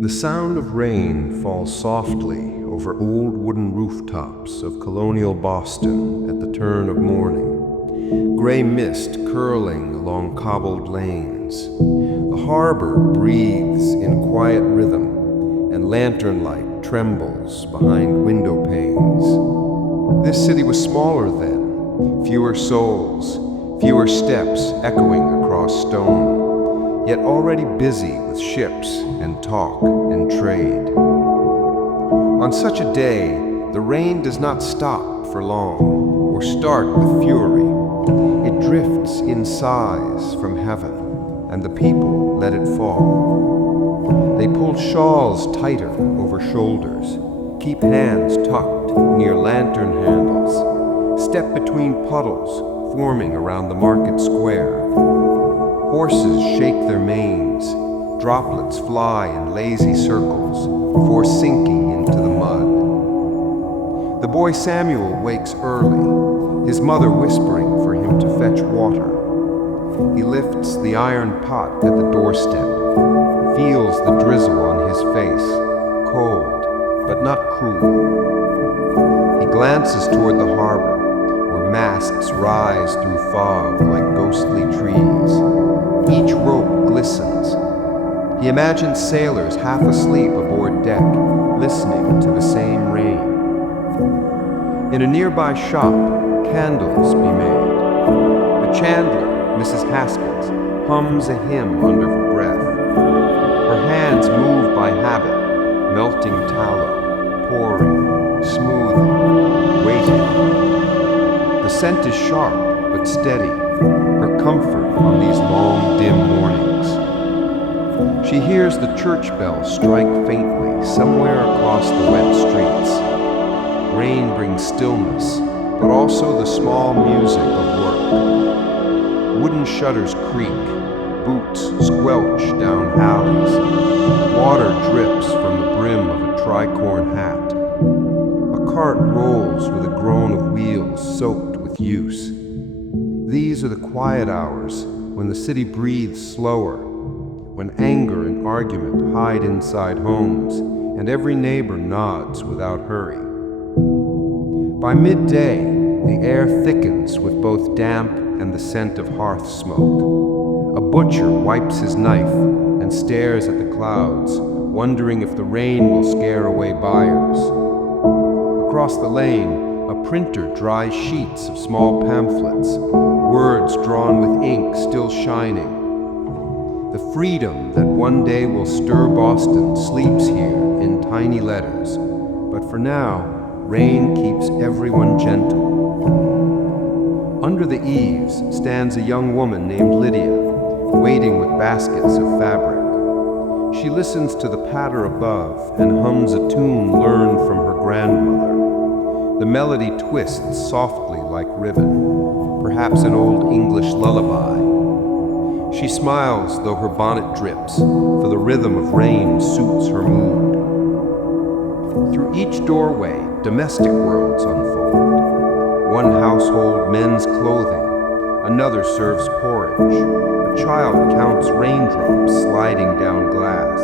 The sound of rain falls softly over old wooden rooftops of Colonial Boston at the turn of morning, gray mist curling along cobbled lanes. The harbor breathes in quiet rhythm, and lantern light trembles behind window panes. This city was smaller then, fewer souls, fewer steps echoing across stone, yet already busy with ships and talk and trade. On such a day, the rain does not stop for long or start with fury. It drifts in sighs from heaven, and the people let it fall. They pull shawls tighter over shoulders, keep hands tucked near lantern handles, step between puddles forming around the market square. Horses shake their manes, droplets fly in lazy circles before sinking into the mud. The boy Samuel wakes early, his mother whispering for him to fetch water. He lifts the iron pot at the doorstep, feels the drizzle on his face, cold but not cruel. He glances toward the harbor, where masts rise through fog like ghostly trees. Each rope glistens. He imagines sailors half asleep aboard deck, listening to the same rain. In a nearby shop, candles be made. The chandler, Mrs. Haskins, hums a hymn under her breath. Her hands move by habit, melting tallow, pouring, smoothing, waiting. The scent is sharp but steady, her comfort on these long, dim mornings. She hears the church bells strike faintly somewhere across the wet streets. Rain brings stillness, but also the small music of work. Wooden shutters creak, boots squelch down alleys. Water drips from the brim of a tricorn hat. A cart rolls with a groan of wheels soaked with use. These are the quiet hours when the city breathes slower, when anger and argument hide inside homes, and every neighbor nods without hurry. By midday, the air thickens with both damp and the scent of hearth smoke. A butcher wipes his knife and stares at the clouds, wondering if the rain will scare away buyers. Across the lane, a printer dries sheets of small pamphlets, words drawn with ink still shining. The freedom that one day will stir Boston sleeps here in tiny letters, but for now, rain keeps everyone gentle. Under the eaves stands a young woman named Lydia, waiting with baskets of fabric. She listens to the patter above and hums a tune learned from her grandmother. The melody twists softly like ribbon, perhaps an old English lullaby. She smiles though her bonnet drips, for the rhythm of rain suits her mood. Through each doorway, domestic worlds unfold. One household mends clothing, another serves porridge. A child counts raindrops sliding down glass.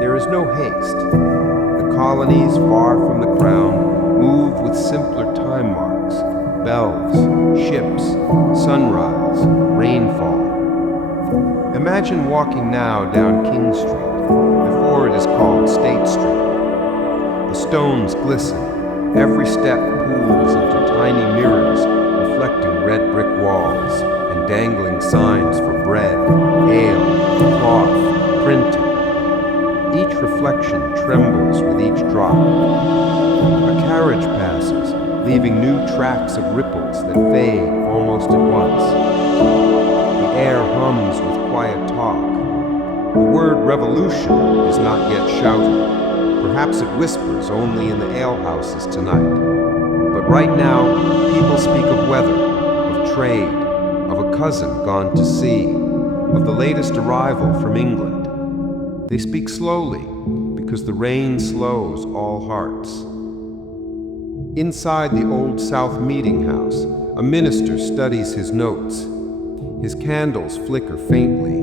There is no haste. The colonies far from the crown move with simpler time marks, bells, ships, sunrise, rainfall. Imagine walking now down King Street, before it is called State Street. The stones glisten, every step pools into tiny mirrors, reflecting red brick walls and dangling signs for bread, ale, cloth, printing. Each reflection trembles with each drop. A carriage passes, leaving new tracks of ripples that fade almost at once. The air hums with quiet talk. The word revolution is not yet shouted. Perhaps it whispers only in the alehouses tonight. But right now, people speak of weather, of trade, of a cousin gone to sea, of the latest arrival from England. They speak slowly, because the rain slows all hearts. Inside the Old South Meeting House, a minister studies his notes. His candles flicker faintly.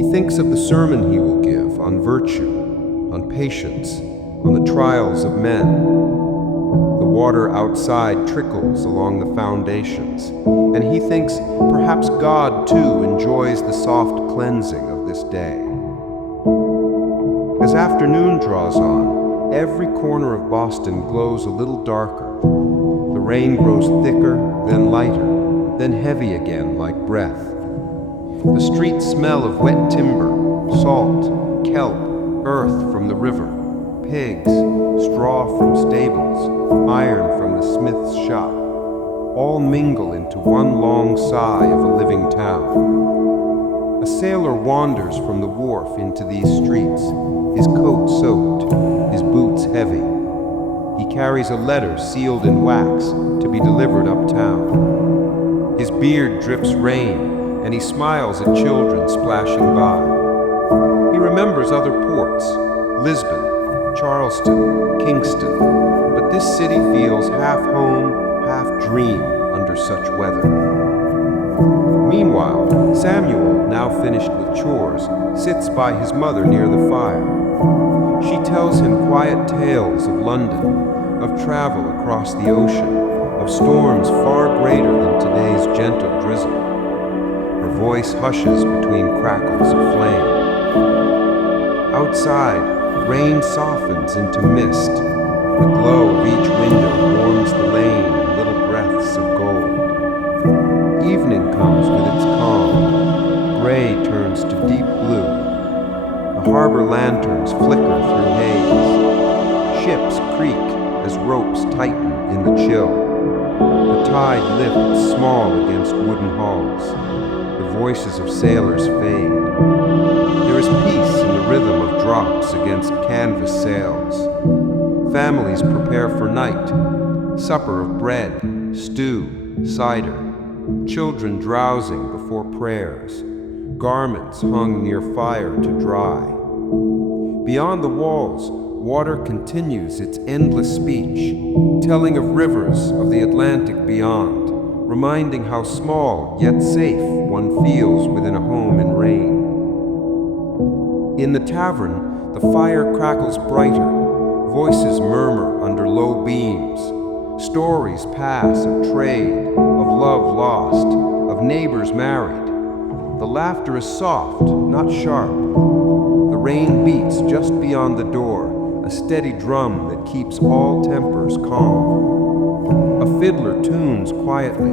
He thinks of the sermon he will give on virtue, on patience, on the trials of men. The water outside trickles along the foundations, and he thinks perhaps God too enjoys the soft cleansing of this day. As afternoon draws on, every corner of Boston glows a little darker. The rain grows thicker, then lighter, then heavy again like breath. The streets smell of wet timber, salt, kelp, earth from the river, pigs, straw from stables, iron from the smith's shop. All mingle into one long sigh of a living town. A sailor wanders from the wharf into these streets, his coat soaked, his boots heavy. He carries a letter sealed in wax to be delivered uptown. His beard drips rain, and he smiles at children splashing by. He remembers other ports, Lisbon, Charleston, Kingston, but this city feels half home, half dream under such weather. Meanwhile, Samuel, now finished with chores, sits by his mother near the fire. She tells him quiet tales of London, of travel across the ocean, of storms far greater than today's gentle drizzle. Her voice hushes between crackles of flame. Outside, rain softens into mist. The glow of each window warms the lane in little breaths of gold. Evening comes with its calm. Gray turns to deep blue. The harbor lanterns flicker through haze. Ships creak as ropes tighten in the chill. The tide lifts small against wooden hulls. The voices of sailors fade. There is peace in the rhythm of drops against canvas sails. Families prepare for night, supper of bread, stew, cider, children drowsing before prayers, garments hung near fire to dry. Beyond the walls, water continues its endless speech, telling of rivers of the Atlantic beyond, reminding how small yet safe one feels within a home in rain. In the tavern, the fire crackles brighter, voices murmur under low beams, stories pass of trade, of love lost, of neighbors married. The laughter is soft, not sharp. The rain beats just beyond the door, a steady drum that keeps all tempers calm. A fiddler tunes quietly,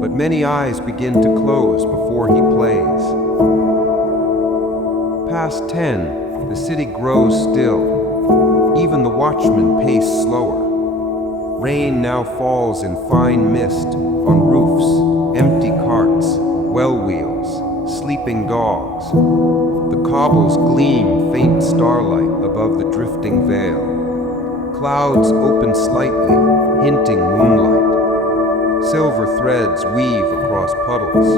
but many eyes begin to close before he plays. Past 10, the city grows still. Even the watchmen pace slower. Rain now falls in fine mist on roofs, empty carts, well wheels, sleeping dogs. The cobbles gleam faint starlight above the drifting veil. Clouds open slightly, hinting moonlight. Silver threads weave across puddles.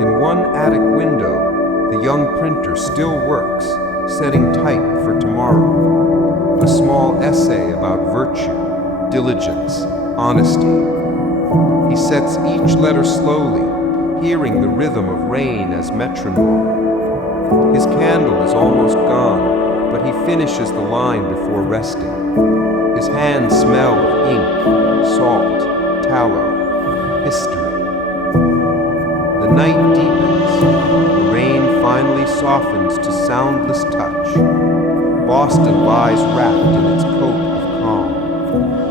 In one attic window, the young printer still works, setting type for tomorrow. A small essay about virtue, diligence, honesty. He sets each letter slowly, hearing the rhythm of rain as metronome. His candle is almost gone, but he finishes the line before resting. His hands smell of ink, salt, tallow, history. The night deepens. The rain finally softens to soundless touch. Boston lies wrapped in its coat of calm.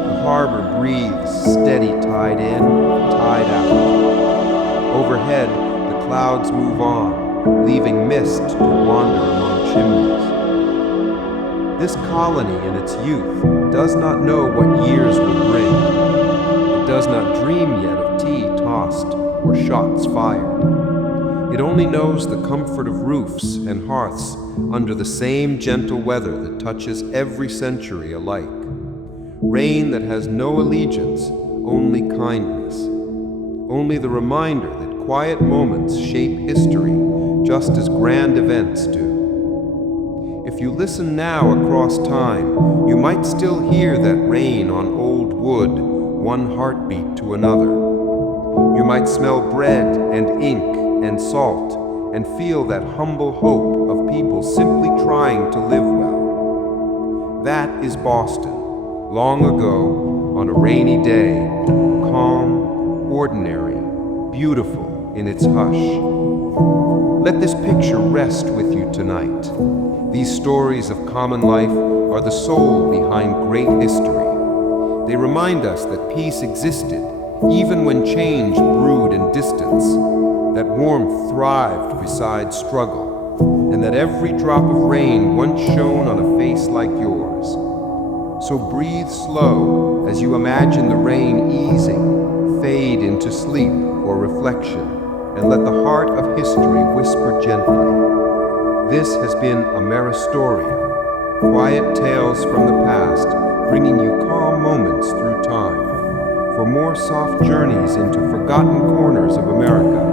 The harbor breathes steady tide in, tide out. Overhead, the clouds move on, leaving mist to wander among chimneys. This colony in its youth does not know what years will bring. It does not dream yet of tea tossed or shots fired. It only knows the comfort of roofs and hearths under the same gentle weather that touches every century alike. Rain that has no allegiance, only kindness. Only the reminder that quiet moments shape history just as grand events do. If you listen now across time, you might still hear that rain on old wood, one heartbeat to another. You might smell bread and ink and salt, and feel that humble hope of people simply trying to live well. That is Boston, long ago, on a rainy day, calm, ordinary, beautiful in its hush. Let this picture rest with you tonight. These stories of common life are the soul behind great history. They remind us that peace existed even when change brewed in distance, that warmth thrived beside struggle, and that every drop of rain once shone on a face like yours. So breathe slow as you imagine the rain easing, fade into sleep or reflection, and let the heart of history whisper gently. This has been Ameristoria, quiet tales from the past, bringing you calm moments through time. For more soft journeys into forgotten corners of America,